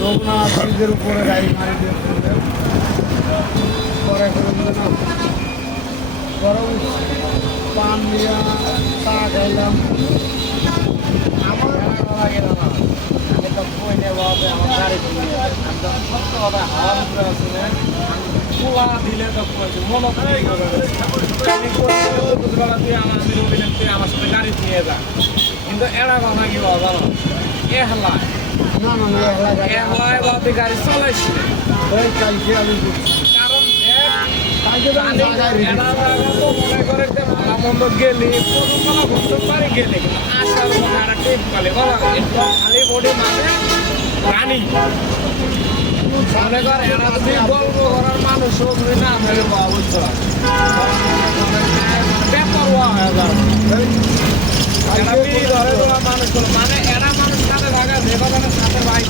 রঘুনাথ ব্রিজের উপরে গাড়ি মারি দিয়ে পরে করে দিলে না গরম পান দিয়া চা খাইলাম আমার লাগে না আমি তো কই নেবো আমার গাড়ি সত্য কথা হাওয়ার উপরে আছে কুয়া দিলে তো মনে আমার সাথে গাড়ি নিয়ে যা কিন্তু এরা কথা কি বলো জানো এহলা না না না এহলায় বাদে গাড়ি চালাইছি ওই কালকে আমি কারণ মনে করে মন্দ গেলি প্রথমবেলা ঘুরতে পারি গেলে আসার মনে আর টেপ পালে খালি বডি মানে রানি মনে কর এরা যদি গল্প করার মানুষ যদি না থাকে বা বুঝতে ব্যাপার হয়ে যাবে এরা বিড়ি ধরে দেওয়া মানুষ মানে এরা মানুষ সাথে থাকা যে কথা সাথে বাইক